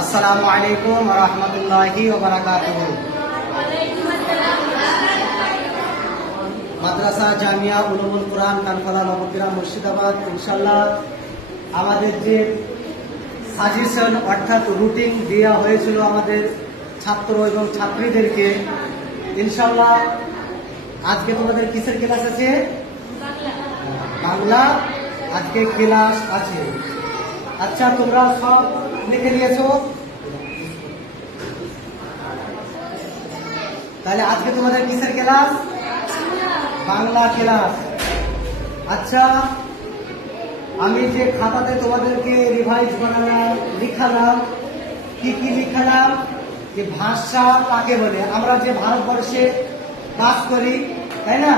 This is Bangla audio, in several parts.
আসসালামু আলাইকুম ওয়া রাহমাতুল্লাহি ওয়া বারাকাতুহু। মাদ্রাসা জামিয়া উলুমুল কুরআন কানফলা নবগ্রাম মুর্শিদাবাদ। ইনশাআল্লাহ আমাদের যে সাজেশন অর্থাৎ রুটিন দেওয়া হয়েছিল আমাদের ছাত্র এবং ছাত্রীদেরকে, ইনশাআল্লাহ আজকে তোমাদের কিসের ক্লাস আছে? বাংলা আজকে ক্লাস আছে। আচ্ছা, তোমরা সব লিখে নিয়েছো? তাহলে আজকে তোমাদের কিসের ক্লাস? বাংলা ক্লাস। আচ্ছা, আমি যে খাতাতে তোমাদেরকে রিভাইজ বানালাম, লিখালাম, কি কি লিখালাম? যে ভাষা কাকে বলে? আমরা যে ভারতবর্ষে বাস করি, তাই না?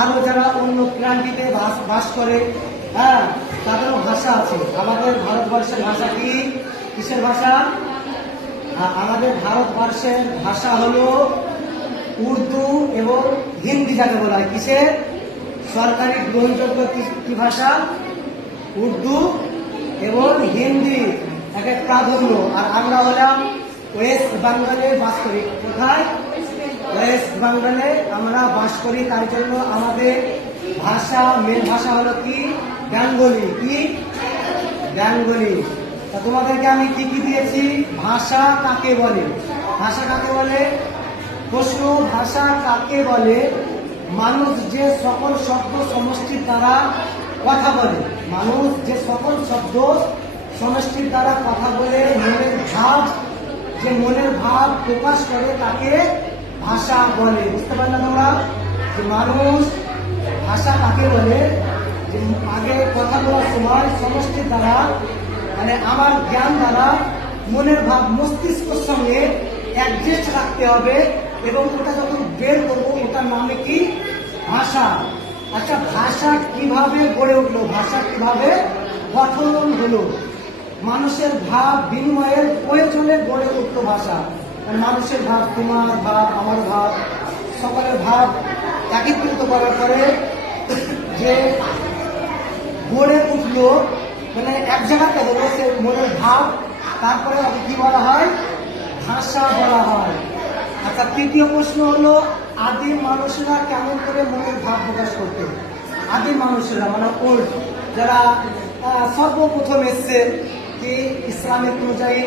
আরো যারা অন্য প্রান্তিতে বাস করে, হ্যাঁ, তাদেরও ভাষা আছে। আমাদের ভারতবর্ষের ভাষা কি? কিসের ভাষা? আমাদের ভারতবর্ষের ভাষা হলো উর্দু এবং হিন্দি, যাকে বলা হয় কিসের? সরকারি গ্রহণযোগ্য কি ভাষা? উর্দু এবং হিন্দি এক এক প্রাধান্য। আর আমরা হলাম ওয়েস্ট বেঙ্গলে বাস করি। কোথায়? ওয়েস্ট বেঙ্গলে আমরা বাস করি। তার জন্য আমাদের ভাষা, মেন ভাষা হলো কি? বেঙ্গলি। কি? বেঙ্গলি। তা তোমাদেরকে আমি কি কি দিয়েছি? ভাষা কাকে বলে? ভাষা কাকে বলে? প্রশ্ন, ভাষা কাকে বলে? মানুষ যে সকল শব্দ সমষ্টির দ্বারা কথা বলে, মানুষ যে সকল শব্দ সমষ্টির দ্বারা কথা বলে মনের ভাব, যে মনের ভাব প্রকাশ করে, তাকে ভাষা বলে। বুঝতে পারলে তোমরা? যে মানুষ ভাষা কাকে বলে? যে আগে কথা বলার সময় সমষ্টির দ্বারা, মানে আমার জ্ঞান দ্বারা মনের ভাব মস্তিষ্কের সঙ্গে অ্যাডজাস্ট রাখতে হবে, এবং ওটা যখন বের করবো ওটার নামে কি? ভাষা। আচ্ছা, ভাষা কিভাবে গড়ে উঠলো? ভাষা কিভাবে গঠন হলো? মানুষের ভাব বিনিময়ের প্রয়োজনে গড়ে উঠলো ভাষা। মানুষের ভাব, তোমার ভাব, আমার ভাব, সকলের ভাব একত্রিত করার পরে যে গড়ে উঠলো, মানে এক জায়গাতে হলো সে মনের ভাব, তারপরে কি বলা হয়? ভাষা বলা হয়। আচ্ছা, তৃতীয় প্রশ্ন হলো, আদিম মানুষেরা কেমন করে মনের ভাব প্রকাশ করতে? আদিম মানুষেরা মানে ওল্ড, যারা সর্বপ্রথম এসছে কি ইসলামিক অনুযায়ী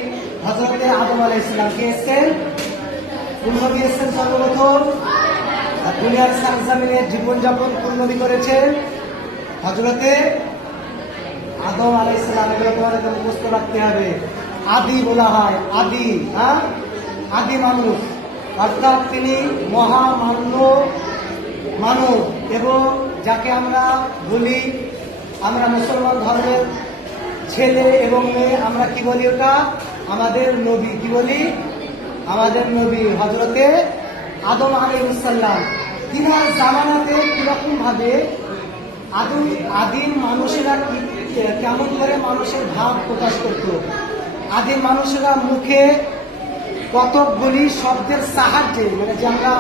হযরতে আদম আলাইহিস সালাম কে এসছেন? কোন নবী এসছেন সর্বপ্রথম? দুনিয়ার সারজামিনে জীবনযাপন কোন নবী করেছেন? হযরতে আদম আলাইহিস সালাম। এগুলো তোমাদেরকে মুখস্থ রাখতে হবে। আদি বলা হয়, আদি, হ্যাঁ, আদি মানুষ, অর্থাৎ তিনি মহামান্য মানব। এবং যাকে আমরা বলি, আমরা মুসলমান ধর্মের ছেলে এবং মেয়ে, আমরা কি বলি? ওটা আমাদের নবী। কি বলি? আমাদের নবী হযরতে আদম আলাইহিস সালাম। তিনার জামানাতে কিরকম ভাবে আদিম মানুষেরা কেমন করে মানুষের ভাব প্রকাশ করত? আদিম মানুষেরা মুখে কতকগুলি শব্দের সাহায্যে, মানে যে আমরা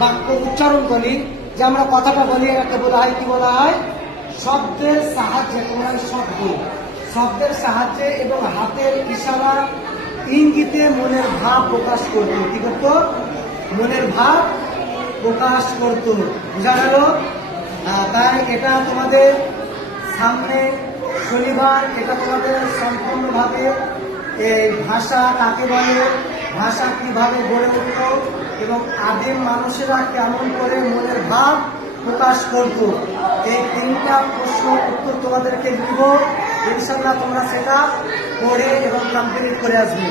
বাক্য উচ্চারণ করি, যে আমরা কথাটা বলি, এটাকে বলা হয় কি? বলা হয় শব্দের সাহায্যে। তোমার শব্দের সাহায্যে এবং হাতের ইশারা ইঙ্গিতে মনের ভাব প্রকাশ করতো। কি করতো? মনের ভাব প্রকাশ করতো। বোঝা গেল? তাই এটা তোমাদের সামনে শনিবার, এটা তোমাদের সম্পূর্ণভাবে এই ভাষা কাকে বলে, ভাষা কিভাবে গড়ে উঠল, এবং আদিম মানুষেরা কেমন করে মনের ভাব প্রকাশ করত, এই তিনটা প্রশ্ন উত্তর তোমাদেরকে দিব। ইনশাআল্লাহ তোমরা সেটা পড়ে এবং কমপ্লিট করে আসবে।